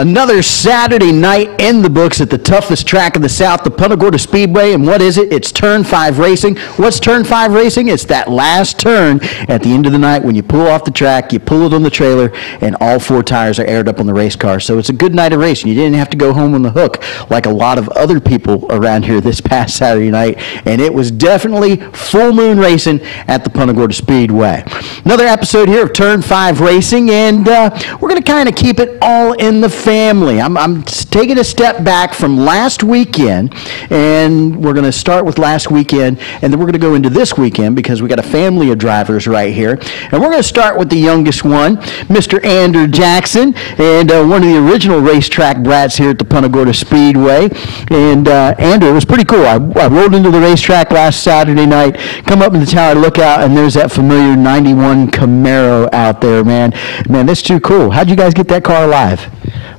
Another Saturday night in the books at the toughest track in the South, the Punta Gorda Speedway. And what is it? It's Turn 5 racing. What's Turn 5 racing? It's that last turn at the end of the night when you pull off the track, you pull it on the trailer, and all four tires are aired up on the race car. So it's a good night of racing. You didn't have to go home on the hook like a lot of other people around here this past Saturday night. And it was definitely full moon racing at the Punta Gorda Speedway. Another episode here of Turn 5 racing, and we're going to kind of keep it all in the family. I'm taking a step back from last weekend, and we're going to start with last weekend, and then we're going to go into this weekend because we got a family of drivers right here. And we're going to start with the youngest one, Mr. Andrew Jackson, and one of the original racetrack brats here at the Punta Gorda Speedway. And Andrew, it was pretty cool. I rolled into the racetrack last Saturday night, come up in the tower, look out, and there's that familiar 91 Camaro out there, man. Man, that's too cool. How'd you guys get that car alive?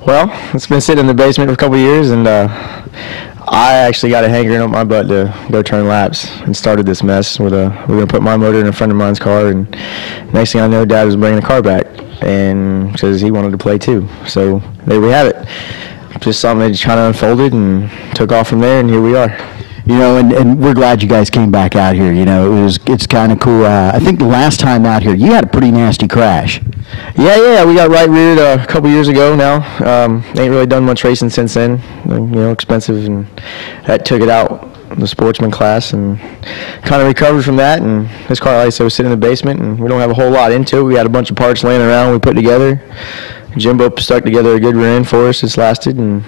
Well, it's been sitting in the basement for a couple of years, and I actually got a hankering up my butt to go turn laps and started this mess. We're going to put my motor in a friend of mine's car, and next thing I know, Dad was bringing the car back, and says he wanted to play too. So there we have it. Just something that just kind of unfolded and took off from there, and here we are. You know, and we're glad you guys came back out here. You know, it's kind of cool. I think the last time out here, you had a pretty nasty crash. Yeah, we got right reared a couple years ago now. Ain't really done much racing since then. You know, expensive, and that took it out the sportsman class, and kind of recovered from that. And this car, like I said, was sitting in the basement, and we don't have a whole lot into it. We had a bunch of parts laying around we put together. Jimbo stuck together a good rear end for us. It's lasted, and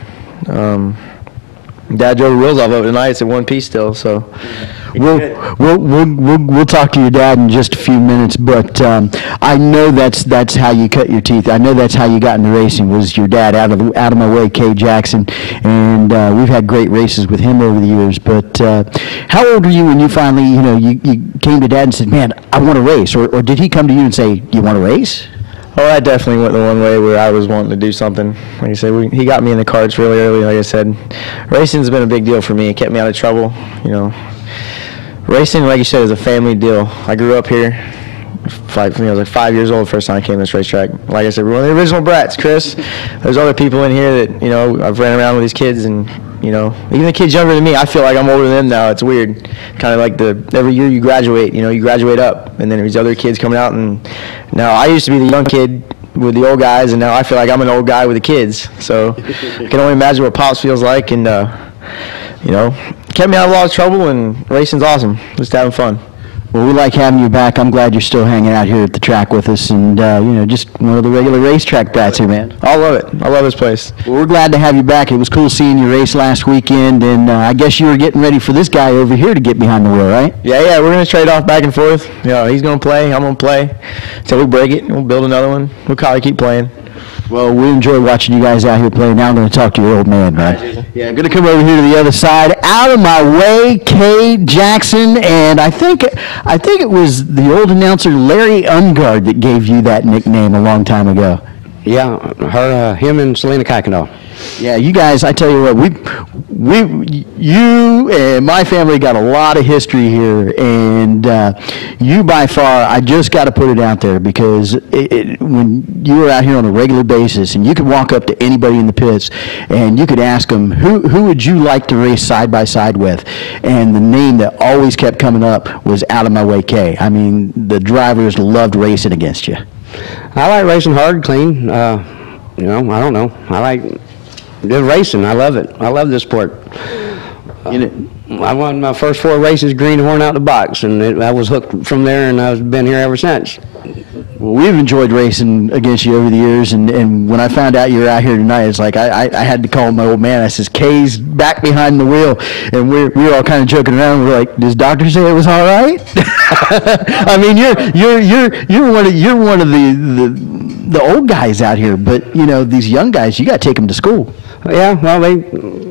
Dad drove the wheels off of it tonight. It's in one piece still, so. We'll talk to your dad in just a few minutes, but I know that's how you cut your teeth. I know that's how you got into racing, was your dad, out of my way, Kay Jackson, and we've had great races with him over the years. But how old were you when you finally, you came to Dad and said, "Man, I want to race," or did he come to you and say, "You want to race?" Oh, I definitely went the one way where I was wanting to do something. Like I said, he got me in the karts really early. Like I said, racing's been a big deal for me. It kept me out of trouble. Racing, like you said, is a family deal. I grew up here. I was like 5 years old the first time I came to this racetrack. Like I said, we're one of the original brats, Chris. There's other people in here that, I've ran around with these kids, and, even the kids younger than me, I feel like I'm older than them now. It's weird. Kind of like every year you graduate, you graduate up, and then there's other kids coming out, and now I used to be the young kid with the old guys, and now I feel like I'm an old guy with the kids. So I can only imagine what Pops feels like, and, kept me out of a lot of trouble, and racing's awesome. Just having fun. Well, we like having you back. I'm glad you're still hanging out here at the track with us, and, just one of the regular racetrack brats here, man. I love it. I love this place. Well, we're glad to have you back. It was cool seeing you race last weekend, and I guess you were getting ready for this guy over here to get behind the wheel, right? Yeah, we're going to trade off back and forth. He's going to play, I'm going to play. So we break it, and we'll build another one. We'll probably keep playing. Well, we enjoy watching you guys out here play. Now I'm going to talk to your old man, man. Yeah, I'm going to come over here to the other side. Out of my way, Kay Jackson, and I think it was the old announcer Larry Ungard that gave you that nickname a long time ago. Yeah, him and Selena Kuykendall. Yeah, you guys, I tell you what, you and my family got a lot of history here, and you by far, I just got to put it out there, because when you were out here on a regular basis, and you could walk up to anybody in the pits, and you could ask them, who would you like to race side by side with? And the name that always kept coming up was Out of My Way Kay. I mean, the drivers loved racing against you. I like racing hard, clean. I don't know. I like good racing. I love it. I love this sport. I won my first 4 races greenhorn out the box, and I was hooked from there, and I've been here ever since. Well, we've enjoyed racing against you over the years, and when I found out you were out here tonight, it's like I had to call my old man. I says, "Kay's back behind the wheel," and we were all kind of joking around. We're like, "Does doctor say it was all right?" I mean, you're one of the old guys out here, but these young guys, you got to take them to school. Yeah, well,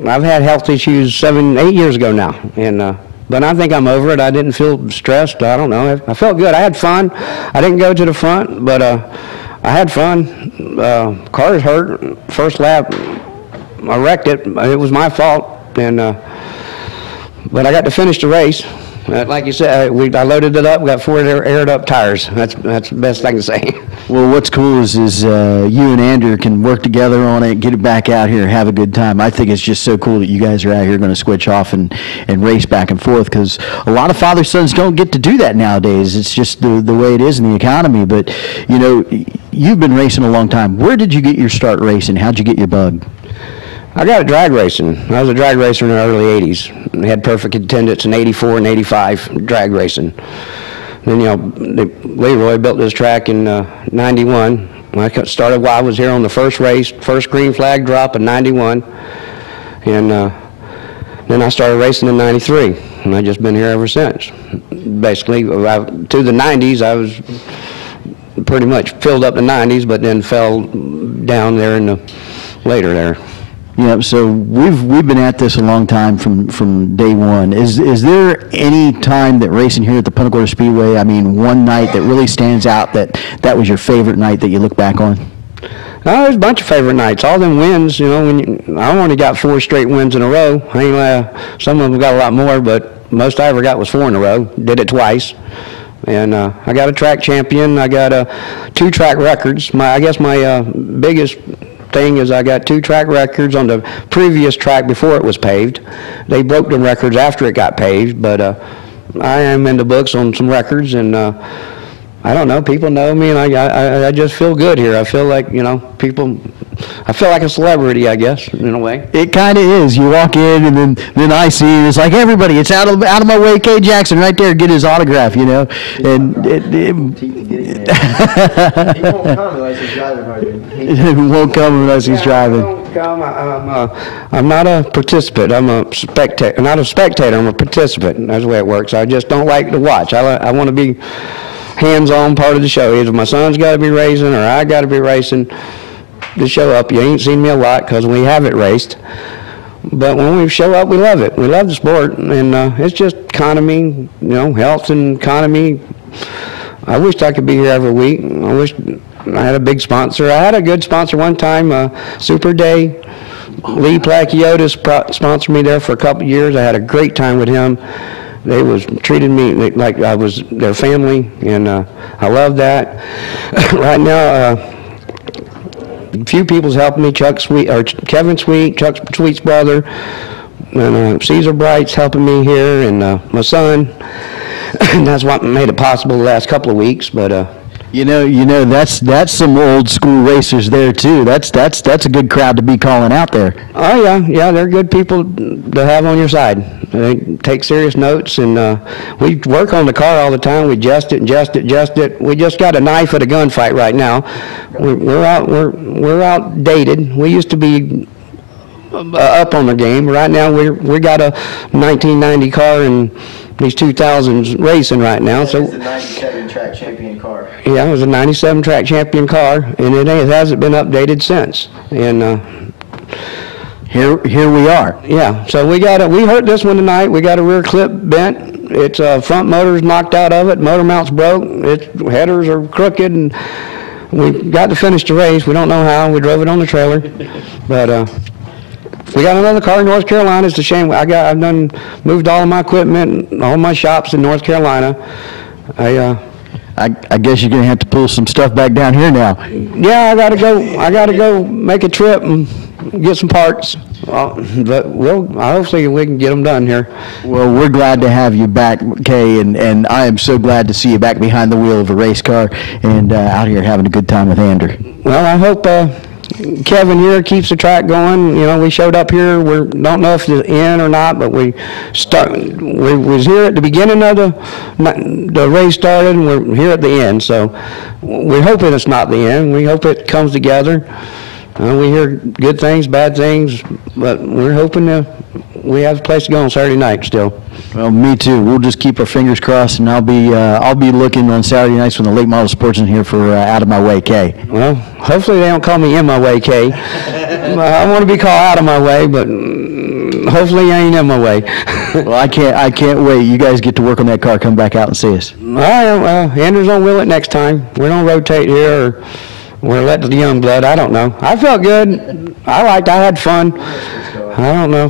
I've had health issues 7-8 years ago now, and but I think I'm over it. I didn't feel stressed. I don't know. I felt good. I had fun. I didn't go to the front, but I had fun. Car's hurt. First lap, I wrecked it. It was my fault, and but I got to finish the race. Like you said, I loaded it up, got 4 aired up tires. That's the best I can say. Well, what's cool is you and Andrew can work together on it, get it back out here, have a good time. I think it's just so cool that you guys are out here going to switch off and race back and forth, because a lot of father-sons don't get to do that nowadays. It's just the way it is in the economy. But, you know, you've been racing a long time. Where did you get your start racing? How'd you get your bug? I got a drag racing. I was a drag racer in the early 80s. I had perfect attendance in 84 and 85 drag racing. Then, you know, Leroy built this track in 91. I started while I was here on the first race, first green flag drop in 91. And then I started racing in 93. And I've just been here ever since. Basically, to the 90s, I was pretty much filled up the 90s, but then fell down there in the later there. Yeah, so we've been at this a long time from day one. Is there any time that racing here at the Punta Gorda Speedway, I mean, one night that really stands out that was your favorite night that you look back on? There's a bunch of favorite nights. All them wins, you know, I only got 4 straight wins in a row. Some of them got a lot more, but most I ever got was 4 in a row. Did it twice. And I got a track champion. I got 2 track records. I guess my biggest thing is I got 2 track records on the previous track before it was paved. They broke the records after it got paved, but I am in the books on some records, and I don't know, people know me, and I just feel good here. I feel like, you know, I feel like a celebrity, I guess, in a way. It kind of is. You walk in, and then I see it. It's like, everybody, it's out of my way, Kay Jackson, right there, get his autograph, you know. And he won't come unless he's driving hard. He won't come unless he's driving. I don't come. I'm not a participant. I'm a spectator. Not a spectator. I'm a participant. That's the way it works. I just don't like to watch. I want to be hands-on part of the show. Either my son's got to be racing or I got to be racing to show up. You ain't seen me a lot because we haven't raced. But when we show up, we love it. We love the sport, and it's just economy, you know, health and economy. I wished I could be here every week. I wish I had a big sponsor. I had a good sponsor one time, Super Day. Lee Placiotis sponsored me there for a couple of years. I had a great time with him. They was treated me like I was their family, and I love that. Right now, a few people's helping me. Kevin Sweet, Chuck Sweet's brother, and Caesar Bright's helping me here, and my son. And that's what made it possible the last couple of weeks. But you know, that's some old school racers there too. That's a good crowd to be calling out there. Oh yeah, they're good people to have on your side. They take serious notes, and we work on the car all the time. We adjust it. We just got a knife at a gunfight right now. We're outdated. We used to be up on the game. Right now we got a 1990 car and these 2000s racing right now. So it's a 97 track champion car. Yeah, it was a 97 track champion car, and it hasn't been updated since. And here we are. Yeah, so we hurt this one tonight. We got a rear clip bent. Its front motor's knocked out of it. Motor mount's broke. Its headers are crooked, and we got to finish the race. We don't know how. We drove it on the trailer, but we got another car in North Carolina. It's a shame. I've done moved all of my equipment, all my shops in North Carolina. I guess you're gonna have to pull some stuff back down here now. Yeah, I gotta go make a trip and get some parts. But hopefully we can get them done here. Well, we're glad to have you back, Kay, and I am so glad to see you back behind the wheel of a race car and out here having a good time with Andrew. Well, I hope Kevin here keeps the track going. You know, we showed up here. We don't know if it's in or not, but we was here at the beginning of the race started, and we're here at the end. So we're hoping it's not the end. We hope it comes together. We hear good things, bad things, but we're hoping we have a place to go on Saturday night still. Well, me too. We'll just keep our fingers crossed, and I'll be looking on Saturday nights when the late model sports in here for Out of My Way Kay. Well, hopefully they don't call me In My Way Kay. I want to be called Out of My Way, but hopefully I ain't in my way. Well, I can't wait. You guys get to work on that car. Come back out and see us. All right, Andrew's gonna wheel it next time. We're gonna rotate here, or we're letting the young blood. I don't know. I felt good. I had fun. I don't know.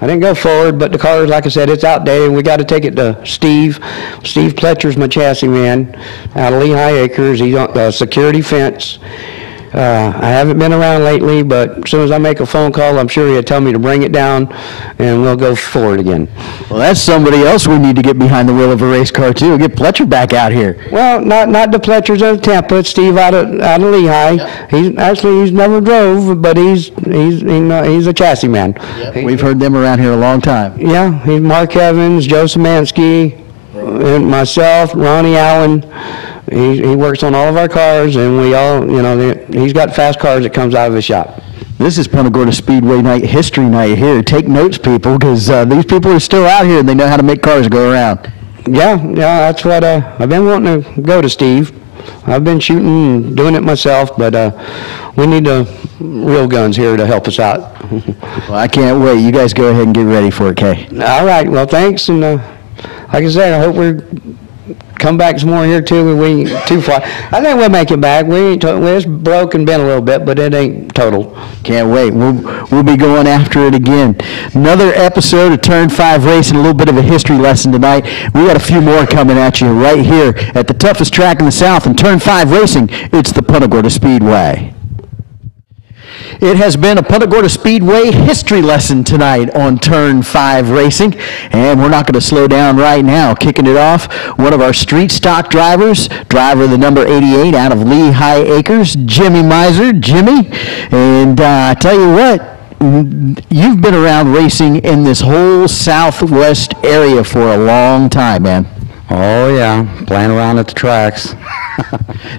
I didn't go forward, but the car, like I said, it's outdated. We got to take it to Steve. Steve Pletcher's my chassis man out of Lehigh Acres. He's on the security fence. I haven't been around lately, but as soon as I make a phone call, I'm sure he'll tell me to bring it down, and we'll go forward again. Well, that's somebody else we need to get behind the wheel of a race car, too. Get Pletcher back out here. Well, not the Pletchers in Tampa. It's Steve out of Lehigh. Yep. He's never drove, but he's a chassis man. Yep. We've heard them around here a long time. Yeah, he's Mark Evans, Joe Szymanski, and myself, Ronnie Allen. He works on all of our cars, and we all, he's got fast cars that comes out of his shop. This is Punta Gorda Speedway night, history night here. Take notes, people, because these people are still out here, and they know how to make cars go around. Yeah, that's what I've been wanting to go to, Steve. I've been shooting and doing it myself, but we need the real guns here to help us out. Well, I can't wait. You guys go ahead and get ready for it, Kay. All right. Well, thanks, and like I said, I hope we're come back some more here too. We ain't too far. I think we'll make it back. It's broke and bent a little bit, but it ain't total. Can't wait. We'll be going after it again. Another episode of Turn 5 Racing, a little bit of a history lesson tonight. We got a few more coming at you right here at the toughest track in the South in Turn 5 Racing. It's the Punta Gorda Speedway. It has been a Punta Gorda Speedway history lesson tonight on Turn 5 Racing, and we're not going to slow down right now. Kicking it off, one of our street stock drivers, driver the number 88 out of Lehigh Acres, Jimmy Miser. Jimmy, and I tell you what, you've been around racing in this whole southwest area for a long time, man. Oh, yeah, playing around at the tracks.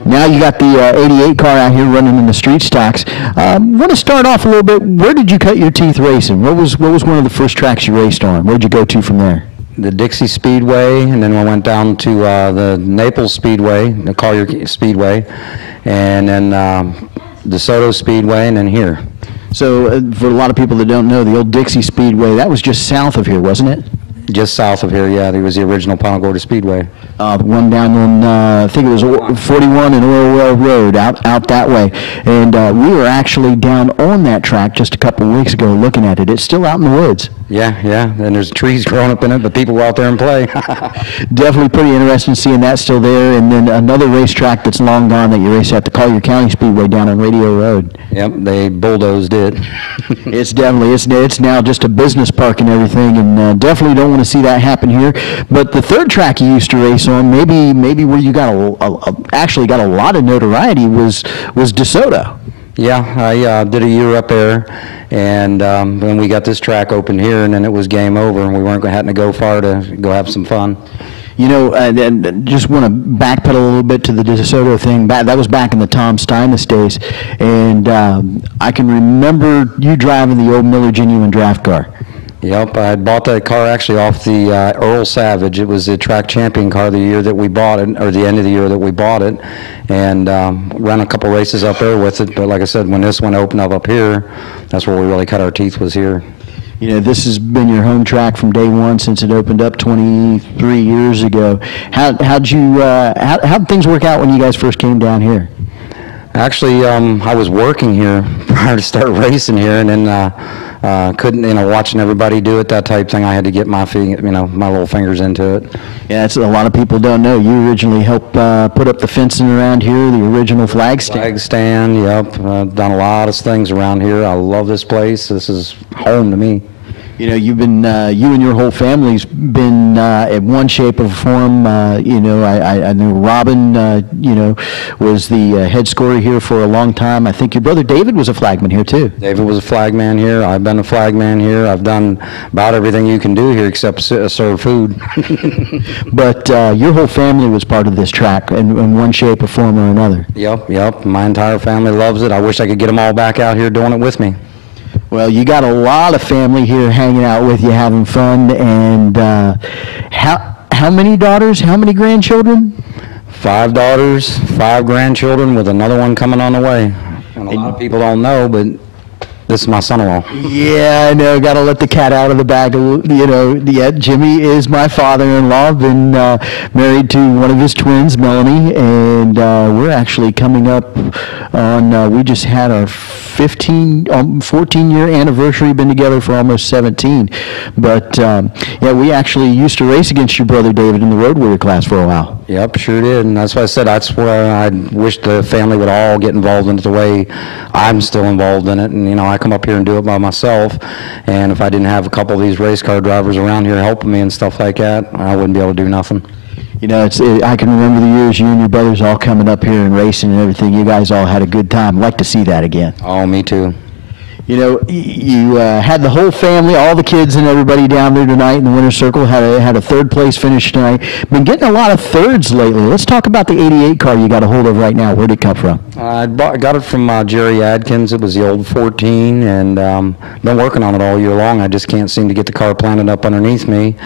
Now you got the 88 car out here running in the street stocks. I want to start off a little bit. Where did you cut your teeth racing? What was one of the first tracks you raced on? Where'd you go to from there? The Dixie Speedway, and then we went down to the Naples Speedway, the Collier Speedway, and then DeSoto Speedway, and then here. So for a lot of people that don't know, the old Dixie Speedway, that was just south of here, wasn't it? Just south of here, yeah. It was the original Punta Gorda Speedway. The one down on, I think it was 41 and Oil Well Road, out that way. And we were actually down on that track just a couple of weeks ago looking at it. It's still out in the woods. Yeah, and there's trees growing up in it, but people go out there and play. Definitely pretty interesting seeing that still there. And then another racetrack that's long gone that you race at, the Collier County Speedway down on Radio Road. Yep, they bulldozed it. It's definitely, it's now just a business park and everything, and definitely don't want to see that happen here. But the third track you used to race on, maybe where you got actually got a lot of notoriety was DeSoto. Yeah, I did a year up there, and then we got this track open here, and then it was game over, and we weren't having to go far to go have some fun. You know, and just want to backpedal a little bit to the DeSoto thing. That was back in the Tom Steinus days, and I can remember you driving the old Miller Genuine draft car. Yep, I bought that car actually off the Earl Savage. It was the track champion car the year that we bought it, or the end of the year that we bought it, and ran a couple races up there with it. But like I said, when this one opened up here, that's where we really cut our teeth, was here. You know, this has been your home track from day one since it opened up 23 years ago. How'd things work out when you guys first came down here? Actually, I was working here prior to start racing here, and then couldn't, watching everybody do it, that type thing. I had to get my my little fingers into it. Yeah, that's a lot of people don't know. You originally helped put up the fencing around here, the original flag stand. Flag stand, yep. Done a lot of things around here. I love this place. This is home to me. You know, you've been, you and your whole family's been in one shape or form. I know Robin, was the head scorer here for a long time. I think your brother David was a flagman here too. David was a flagman here. I've been a flagman here. I've done about everything you can do here except serve food. But your whole family was part of this track in one shape or form or another. Yep. My entire family loves it. I wish I could get them all back out here doing it with me. Well, you got a lot of family here hanging out with you, having fun, and how many daughters, how many grandchildren? 5 daughters, 5 grandchildren, with another one coming on the way. And a lot of people don't know, but This is my son-in-law. Yeah, I know. Got to let the cat out of the bag. You know, yeah, Jimmy is my father-in-law. Been married to one of his twins, Melanie, and we're actually coming up on, we just had our 14-year anniversary, been together for almost 17. But, yeah, we actually used to race against your brother David in the road warrior class for a while. Yep, sure did. And that's why I said that's where I wish the family would all get involved in it the way I'm still involved in it. And, you know, I come up here and do it by myself. And if I didn't have a couple of these race car drivers around here helping me and stuff like that, I wouldn't be able to do nothing. You know, I can remember the years you and your brothers all coming up here and racing and everything. You guys all had a good time. I'd like to see that again. Oh, me too. You know, you had the whole family, all the kids and everybody down there tonight in the winner's circle, had a third place finish tonight. Been getting a lot of thirds lately. Let's talk about the 88 car you got a hold of right now. Where'd it come from? I got it from Jerry Adkins. It was the old 14, and been working on it all year long. I just can't seem to get the car planted up underneath me.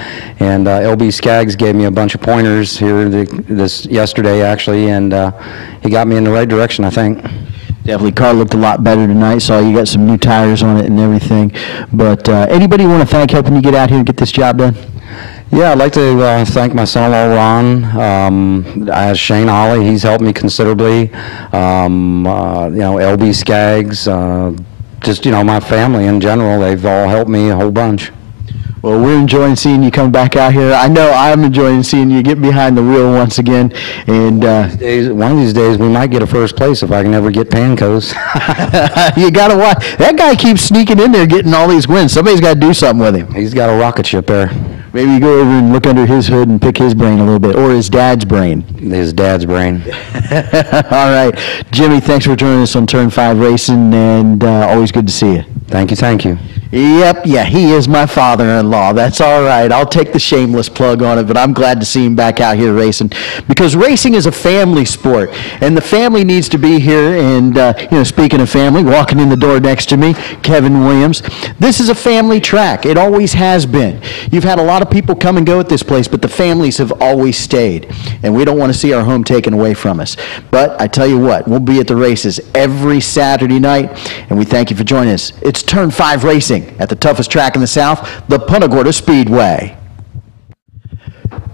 And LB Skaggs gave me a bunch of pointers here this yesterday, actually, and he got me in the right direction, I think. Definitely, car looked a lot better tonight. Saw you got some new tires on it and everything. But anybody you want to thank helping you get out here and get this job done? Yeah, I'd like to thank my son-in-law Ron, Shane Ollie. He's helped me considerably. You know, LB Skaggs, just, you know, my family in general. They've all helped me a whole bunch. Well, we're enjoying seeing you come back out here. I know I'm enjoying seeing you get behind the wheel once again. And one of these days, we might get a first place if I can ever get Pancos. You got to watch. That guy keeps sneaking in there getting all these wins. Somebody's got to do something with him. He's got a rocket ship there. Maybe you go over and look under his hood and pick his brain a little bit, or his dad's brain. His dad's brain. All right. Jimmy, thanks for joining us on Turn 5 Racing, and always good to see you. Thank you, thank you. Yep, yeah, he is my father-in-law. That's all right. I'll take the shameless plug on it, but I'm glad to see him back out here racing, because racing is a family sport, and the family needs to be here. And, you know, speaking of family, walking in the door next to me, Kevin Williams, this is a family track. It always has been. You've had a lot of people come and go at this place, but the families have always stayed, and we don't want to see our home taken away from us. But I tell you what, we'll be at the races every Saturday night, and we thank you for joining us. It's Turn 5 Racing at the toughest track in the South, the Punta Gorda Speedway.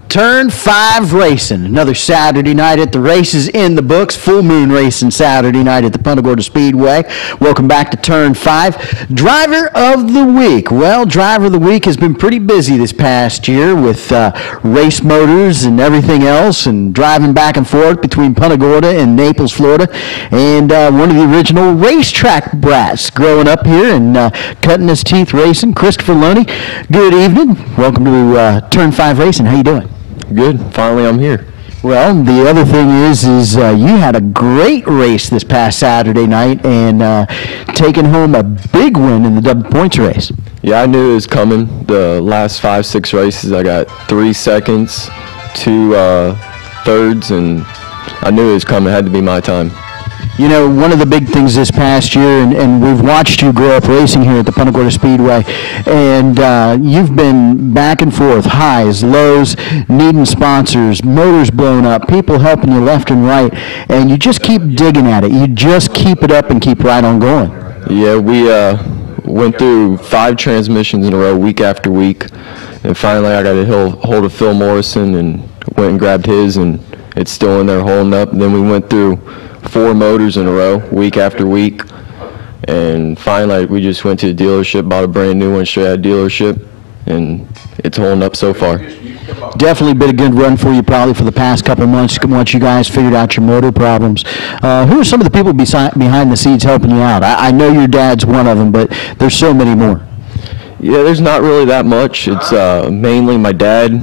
Turn 5 Racing, another Saturday night at the races in the books. Full moon racing Saturday night at the Punta Gorda Speedway. Welcome back to Turn 5. Driver of the Week. Well, Driver of the Week has been pretty busy this past year with race motors and everything else, and driving back and forth between Punta Gorda and Naples, Florida. And one of the original racetrack brats growing up here and cutting his teeth racing, Christopher Loney. Good evening. Welcome to Turn 5 Racing. How you doing? Good. Finally, I'm here. Well, the other thing is you had a great race this past Saturday night and taking home a big win in the double points race. Yeah, I knew it was coming. The last 5-6 races, I got 3 seconds, 2 thirds, and I knew it was coming. It had to be my time. You know, one of the big things this past year, and we've watched you grow up racing here at the Punta Gorda Speedway, and you've been back and forth, highs, lows, needing sponsors, motors blown up, people helping you left and right, and you just keep digging at it. You just keep it up and keep right on going. Yeah, we went through 5 transmissions in a row, week after week, and finally I got a hold of Phil Morrison and went and grabbed his, and it's still in there holding up. And then we went through 4 motors in a row, week after week, and finally we just went to the dealership, bought a brand new one straight out of dealership, and it's holding up so far. Definitely been a good run for you probably for the past couple of months once you guys figured out your motor problems. Who are some of the people behind the scenes helping you out? I know your dad's one of them, but there's so many more. Yeah, there's not really that much. It's mainly my dad,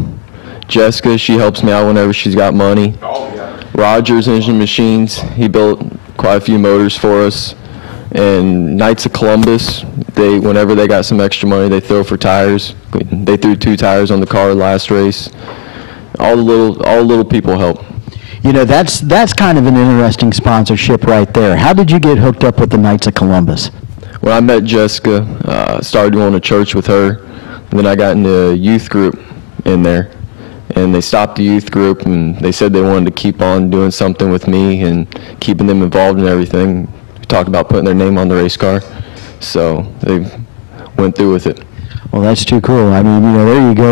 Jessica. She helps me out whenever she's got money. Rogers Engine Machines, he built quite a few motors for us. And Knights of Columbus, whenever they got some extra money, they throw for tires. They threw 2 tires on the car last race. All the little people help. You know, that's kind of an interesting sponsorship right there. How did you get hooked up with the Knights of Columbus? When I met Jessica, started going to church with her, and then I got into a youth group in there. And they stopped the youth group, and they said they wanted to keep on doing something with me and keeping them involved in everything. We talked about putting their name on the race car. So they went through with it. Well, that's too cool. I mean, there you go.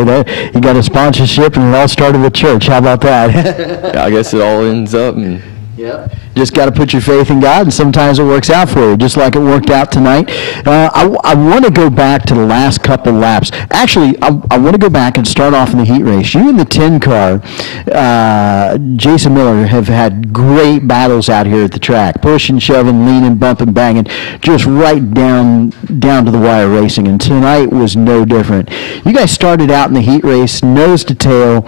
You got a sponsorship, and it all started with church. How about that? Yeah, I guess it all ends up. And yeah. Just got to put your faith in God, and sometimes it works out for you, just like it worked out tonight. I want to go back to the last couple laps. Actually, I want to go back and start off in the heat race. You and the 10 car, Jason Miller, have had great battles out here at the track, pushing, shoving, leaning, bumping, banging, just right down to the wire racing. And tonight was no different. You guys started out in the heat race, nose to tail,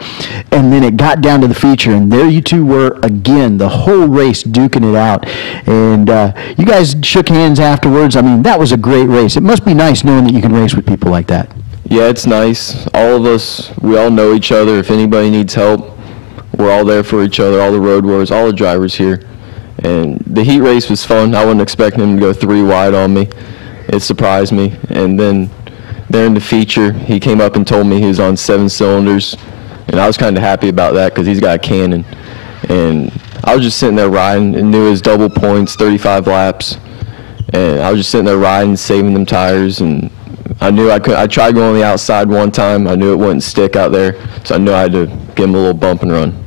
and then it got down to the feature, and there you two were again, the whole race duking it out. And you guys shook hands afterwards. I mean, that was a great race. It must be nice knowing that you can race with people like that. yeah, it's nice. All of us, we all know each other. If anybody needs help, we're all there for each other, all the road warriors, all the drivers here. And the heat race was fun. I wasn't expecting him to go 3 wide on me. It surprised me. And then there in the feature, he came up and told me he was on 7 cylinders. And I was kind of happy about that because he's got a cannon. And I was just sitting there riding and knew his double points, 35 laps. And I was just sitting there riding, saving them tires. And I knew I tried going on the outside one time. I knew it wouldn't stick out there. So I knew I had to give him a little bump and run.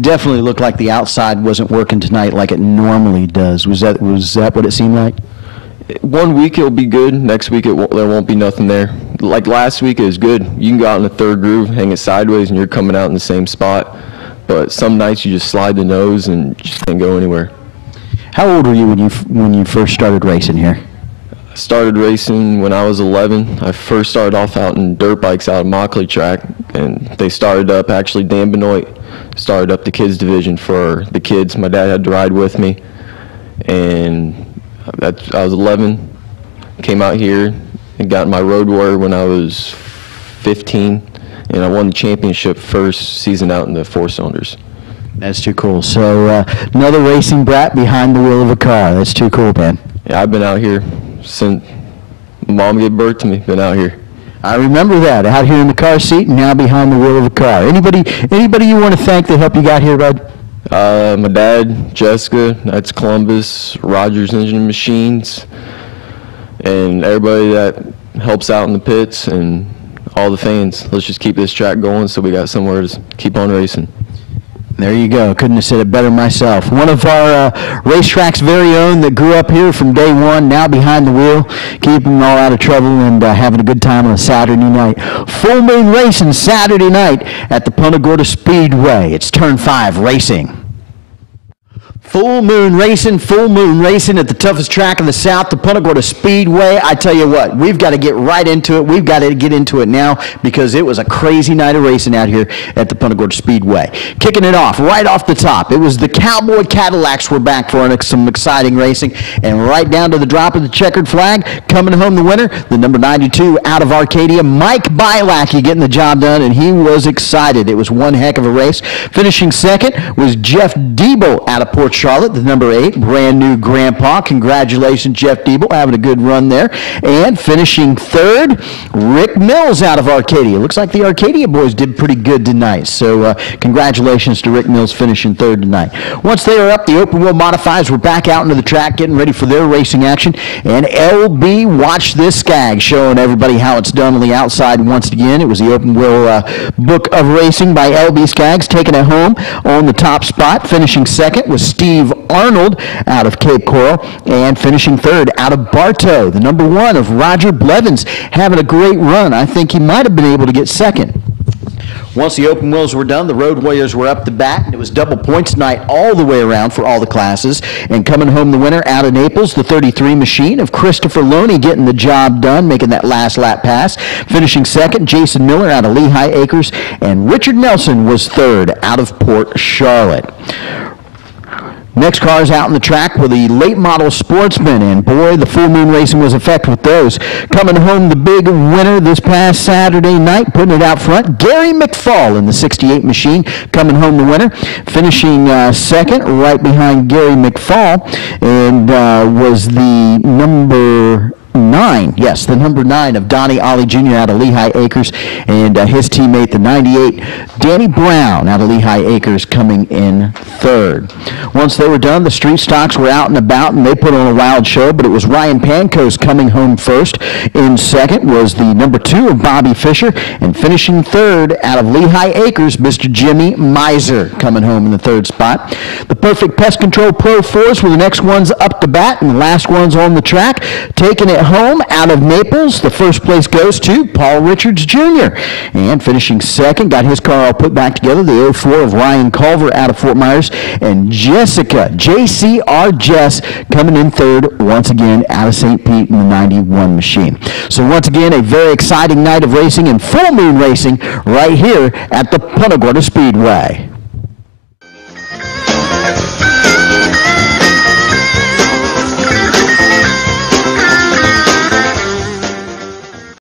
Definitely looked like the outside wasn't working tonight like it normally does. Was that what it seemed like? 1 week it'll be good. Next week there won't be nothing there. Like last week it was good. You can go out in the third groove, hang it sideways, and you're coming out in the same spot. But some nights you just slide the nose and just can't go anywhere. How old were you when you first started racing here? I started racing when I was 11. I first started off out in dirt bikes out of Mockley track, and they started up, actually Dan Benoit started up the kids division for the kids. My dad had to ride with me, and I was 11, came out here and got my road warrior when I was 15, and I won the championship first season out in the 4 cylinders. That's too cool. So another racing brat behind the wheel of a car. That's too cool, man. Yeah, I've been out here since Mom gave birth to me, been out here. I remember that, out here in the car seat and now behind the wheel of a car. Anybody you want to thank that helped you got here, bud? My dad, Jessica, that's Columbus, Rogers Engine Machines, and everybody that helps out in the pits and all the fans. Let's just keep this track going so we got somewhere to keep on racing. There you go. Couldn't have said it better myself. One of our racetrack's very own that grew up here from day one, now behind the wheel, keeping them all out of trouble and having a good time on a Saturday night. Full Moon Racing Saturday night at the Punta Gorda Speedway. It's Turn 5 Racing. Full moon racing at the toughest track in the South, the Punta Gorda Speedway. I tell you what, we've got to get right into it. We've got to get into it now because it was a crazy night of racing out here at the Punta Gorda Speedway. Kicking it off, right off the top, it was the Cowboy Cadillacs were back for some exciting racing, and right down to the drop of the checkered flag, coming home the winner, the number 92 out of Arcadia, Mike Bielacki getting the job done, and he was excited. It was one heck of a race. Finishing second was Jeff Diebel out of Port Charlotte, the number 8, brand new grandpa. Congratulations, Jeff Diebel, having a good run there. And finishing third, Rick Mills out of Arcadia. Looks like the Arcadia boys did pretty good tonight. So congratulations to Rick Mills finishing third tonight. Once they were up, the open wheel modifieds were back out into the track getting ready for their racing action. And LB watched this skag, showing everybody how it's done on the outside once again. It was the open wheel book of racing by LB Skaggs, taking it home on the top spot. Finishing second was Steve Arnold out of Cape Coral, and finishing third out of Bartow, the number 1 of Roger Blevins, having a great run. I think he might have been able to get second. Once the open wheels were done, the road warriors were up the bat, and it was double points night all the way around for all the classes. And coming home the winner out of Naples, the 33 machine of Christopher Loney getting the job done, making that last lap pass. Finishing second, Jason Miller out of Lehigh Acres, and Richard Nelson was third out of Port Charlotte. Next cars out on the track were the late model Sportsmen, and boy, the full moon racing was effective with those. Coming home the big winner this past Saturday night, putting it out front, Gary McFall in the 68 machine, coming home the winner. Finishing second, right behind Gary McFall, and was the number 9. Yes, the number 9 of Donnie Ollie Jr. out of Lehigh Acres, and his teammate, the 98, Danny Brown out of Lehigh Acres, coming in third. Once they were done, the street stocks were out and about, and they put on a wild show, but it was Ryan Pankos coming home first. In second was the number 2 of Bobby Fisher, and finishing third out of Lehigh Acres, Mr. Jimmy Miser coming home in the third spot. The Perfect Pest Control Pro 4s were the next ones up to bat, and the last ones on the track. Taking it home out of Naples, the first place goes to Paul Richards Jr. And finishing second, got his car all put back together, the 04 of Ryan Culver out of Fort Myers, and Jessica, JCR Jess, coming in third once again out of St. Pete in the 91 machine. So once again, a very exciting night of racing and full moon racing right here at the Punta Gorda Speedway.